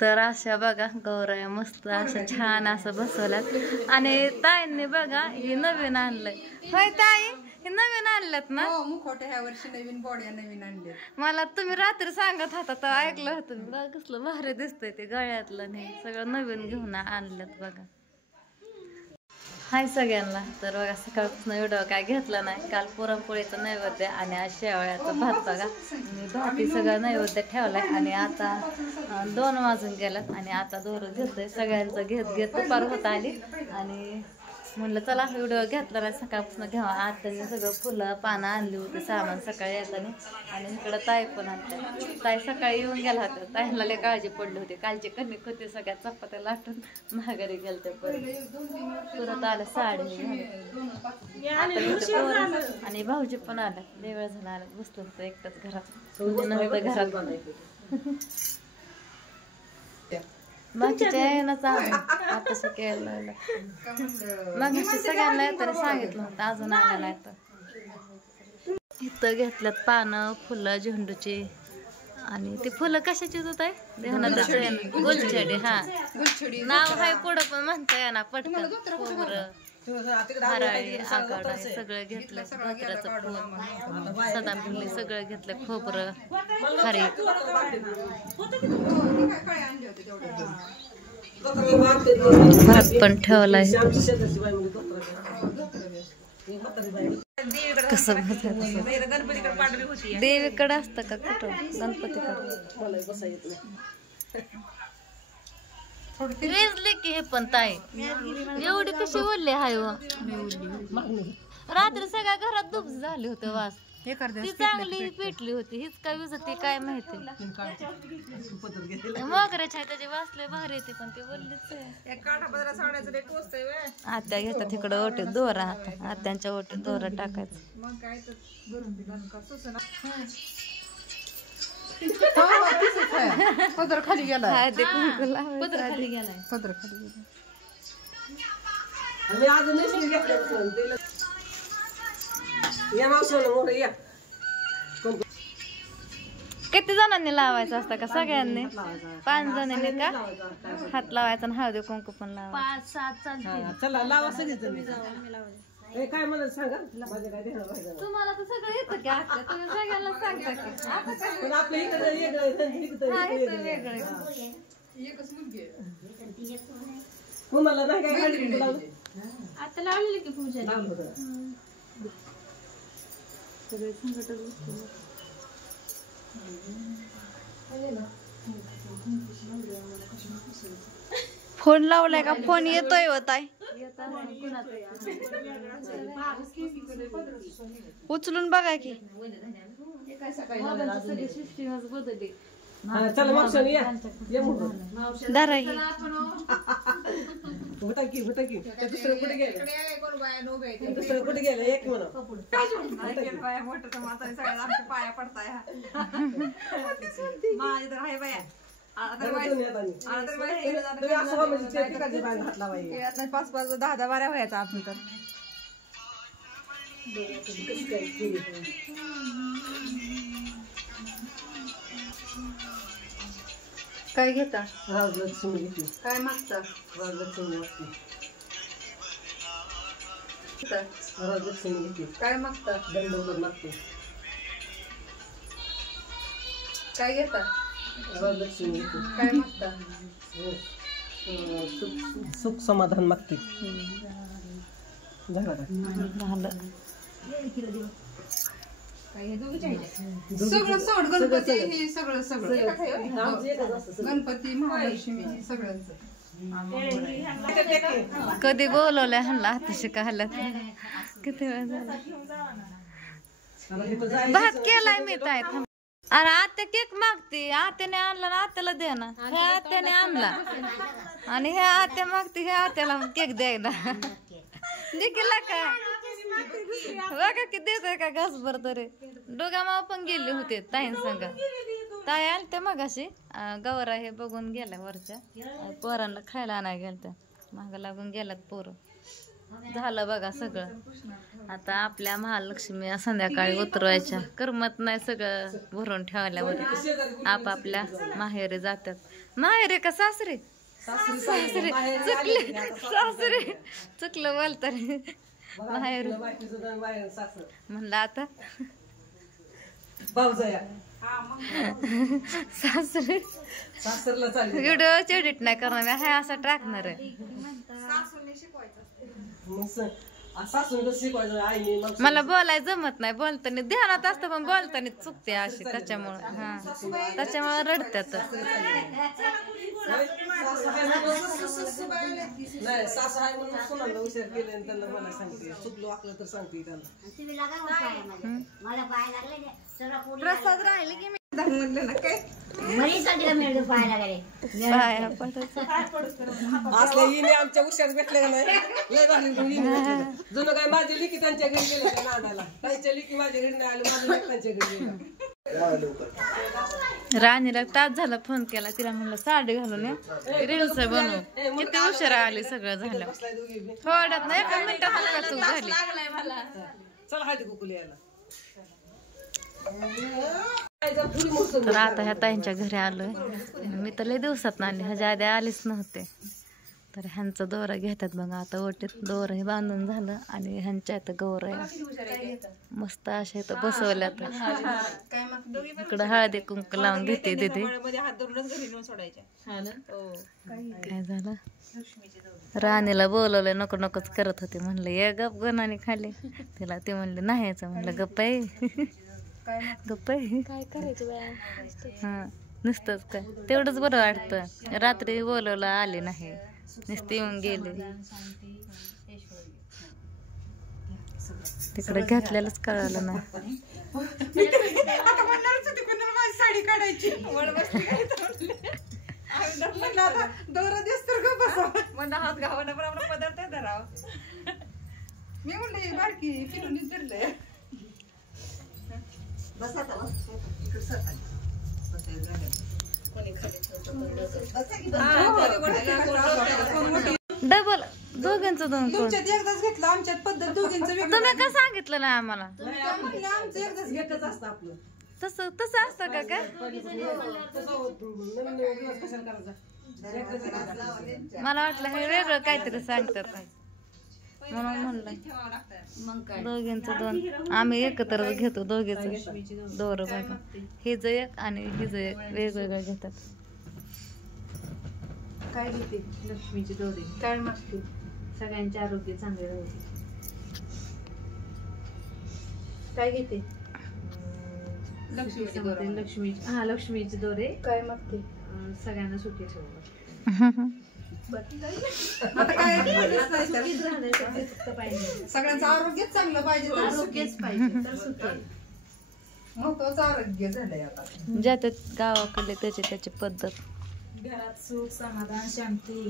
तर अशा बघा गौराया मस्त अशा छान असं बसवल्यात आणि ताईंनी बघा हे नवीन आणलंय. होय ताई हे नवीन आणल्यात ना? हो मुखवटे ह्या वर्षी नवीन बॉड्या नवीन आणल्या. मला तुम्ही रात्री सांगत होता तर ऐकलं होतं मी. कसलं भारी दिसतंय ते गळ्यातलं नाही सगळं नवीन घेऊन आणल्यात बघा. हाय सगळ्यांना. तर बघा सकाळपासून व्हिडिओ काय घेतला नाही. काल पुरणपोळीचं नैवेद्य आणि आज शेवळ्याचं भात बघा. मी भाती सगळं नैवेद्य ठेवलाय आणि आता 2 वाजून गेलात आणि आता दोरं घेतोय सगळ्यांचं घेत दुपार होत आली आणि म्हणलं चला व्हिडिओ घेतला नाही सकाळपासून घ्यावा. आज त्यांनी सगळं फुलं पानं आणली होती सामान सकाळी येताना आणि इकडं ताई पण आणते. ताई सकाळी येऊन गेला होता. ताईला लय काळजी पडली होती. कालची कणिक होती सगळ्या चपात्या लाटून माघारी गेलते परत आलं साडी आणि भाऊजी पण आला. लय वेळ झाला आला बसलो होतो एकटाच घरात नव्हतं घरात. बाकीच्या येणंच आता शिकायला मागच्या सगळ्यांना येताना सांगितलं होतं अजून आल्या नाही. तर इथं घेतल्यात पानं फुलं झेंडूची आणि ते फुलं कशाची होत आहे देवनाथाचं गुलछडी. हा नाव आहे पुढं पण म्हणता येणार पटकन. खोबरं हराळी आगाडा सगळं घेतलं. धोत्राचं फूल सदाफुली सगळं घेतलं. खोबरं खारी भात पण ठेवलाय. कसं देवीकडे असतं का कुठं गणपतीकडे रेजले की हे पण ताई एवढी कशी बोलले हाय रात्री सगळ्या घरात दुख झाले होते वास. ती चांगली पेटली होती हीच काय विजती काय माहिती. मोगऱ्याच्या त्याचे वासले भारी येते पण ती बोललीच आत्या घेतात तिकडं ओटे दोरा आत्यांच्या ओटे दोरा टाकायचं. पदर खाली गेला पदर खाली गेलाय. पदर खाली किती जणांनी लावायचं असतं का सगळ्यांनी? 5 जणांनी का हात लावायचा आणि हळदी कुंकू पण लावायचं. चला लावा सगळी. काय मला सांगा तुम्हाला तर सगळं येतं की आता तुम्ही सगळ्यांना सांगता की आपल्या आता लावलेलं की पूजा सगळे संकट फोन लावलाय का? फोन येतोय होताय उचलून बघा की. पाया पडताय पाच 10 बाऱ्या व्हायचा आपण तर काय घेता? काय मागता? काय मागता? दंडोबर मागतो. काय घेता? काय मागता? सुख समाधान मागते. सगळं सोड गणपती हे सगळं गणपती महालक्ष्मी सगळं. कधी बोलवलंय ह्यांना आता शिकायला किती वेळ झाला. भात केलाय मी ताई. अरे आत्या केक मागते. आत्याने आणला ना आत्याला दे ना. हे आत्याने आणला आणि हे आत्या मागते हे आत्याला केक द्यायला देखील का बघा की देतोय का घासभर तरी. दोघा माव पण गेले होते ताईन संग. ताई आलते मग अशी गौरा हे बघून गेल्या वरच्या पोरांना खायला आणायला गेलत्या माग लागून गेल्यात पोरं. झालं बघा सगळं. आता आपल्या महालक्ष्मी संध्याकाळी उतरवायच्या. करमत नाही सगळं भरून ठेवल्यावर. आपापल्या माहेरी जातात. माहेरी का सासरे? सासरे सासरे चुकलं बोलताना. माहेर म्हणलं आता सासरे. व्हिडिओ एडिट नाही करणार मी, हाय असं टाकणार आहे. मला बोलायला जमत नाही, बोलताना ध्यानात असतं पण बोलताना चुकते अशी. त्याच्यामुळे त्याच्यामुळे रडत्यात. प्रसाद राहिले की आमच्या उशार भेटले नाही. लय जुनं काय माझी लिखी त्यांच्या घरी गेले नांदाला. त्यांच्या लिखी माझ्या घरी नाही आले, माझं त्यांच्या घरी गेलं. राणीला तास झाला फोन केला, तिला म्हणलं साडी घालून रील्स बनवू. किती उशिरा आली सगळं झालं. थोड्यात नाही एका मिनिटात चूक झाली. चला हळदी कुकुली यायला. तर आता ह्या ताईंच्या घरी आलोय. मी तर लय दिवसात आले, ह्याच्या आधी आलीच नव्हते. तर ह्यांचा दोरा घेतात बघा. आता ओटीत दोरही बांधून झालं आणि ह्यांच्या इथं गौरया मस्त अशा इथं बसवल्यात. इकडं हळदी कुंक लावून घेते दीदी. काय झालं, राणीला बोलवलं नको नकोच करत होते. म्हणलं ये गप गणाने खाली. तिला ते म्हणले नाही यायचं. म्हणलं गप्प आहे गप्प आहे. काय करायचं हा नुसतंच काय तेवढंच बरं वाटतं. रात्री बोलवलं आले नाही, नुसते येऊन गेले. तिकडे घेतलेलंच कळालं ना. साडी काढायची दोरा दिवस तर ग बसा हात गावाला बरोबर पदार्थ धराव. मी म्हणलं बारकी फिरून फिरलंय. डबल दोघांचं दोन. तुमच्यात एकदाच घेतलं, आमच्यात पद्धत दोघींचं वेगळं. तुम्ही का सांगितलं नाही आम्हाला? आमचं एकदाच घेतच असतं आपलं. तसं तसं असतं का काय? मला वाटलं हे वेगळं काहीतरी सांगतात म्हणून म्हणलं. दोघींचं दोन. आम्ही एकत्र घेतो दोघीच दोर बघा. हिज एक आणि हिज एक वेगवेगळं घेतात. काय घेते? लक्ष्मीची दोरी. काय मागते? सगळ्यांचे आरोग्य चांगले राहू. काय घेते? लक्ष्मीची दोरे. लक्ष्मीची हा लक्ष्मीची दोरे. काय मागते? सगळ्यांना सुखी ठेवू. सगळ्यांचं आरोग्यच चांगलं पाहिजे. आरोग्यच पाहिजे तर सुखी. महत्वाचं आरोग्य झालंय आता. ज्या त्या गावाकडे त्याची त्याची पद्धत. घरात सुख समाधान शांती